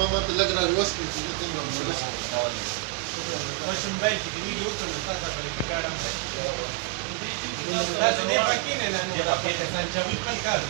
ما تلقنا الوصل مش موبايل كبير يوصل للطاقه الكبيره لازم يبقى كده لانه يبقى كده نجاوب بالكار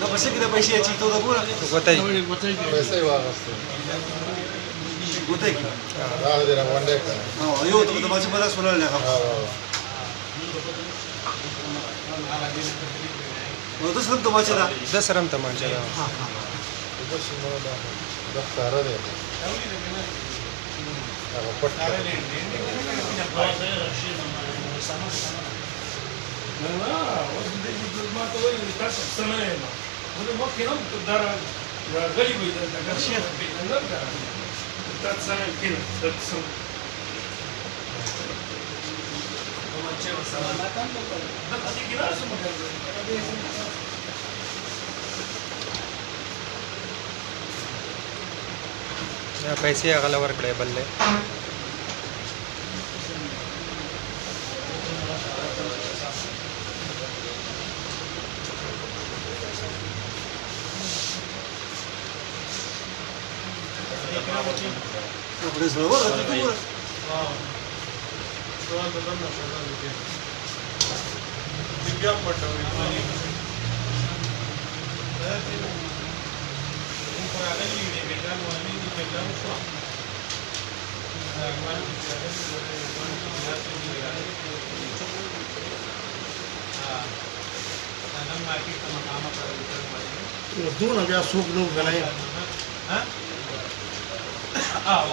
No pensé que te parecía chito de cura. Gotei. पैसे वापस Gotei. राह दे रहा वन डे का No, yo te vas a pasar sola la cama. No, tú sabes tomar chela. ده سرم تمانچه ده. बस मोरा दा सारा दे अब पट یا پیسې هغه ورکړې بلې No, por eso, bueno, tú cura. دون بیا سوق لو غلای ها؟ اه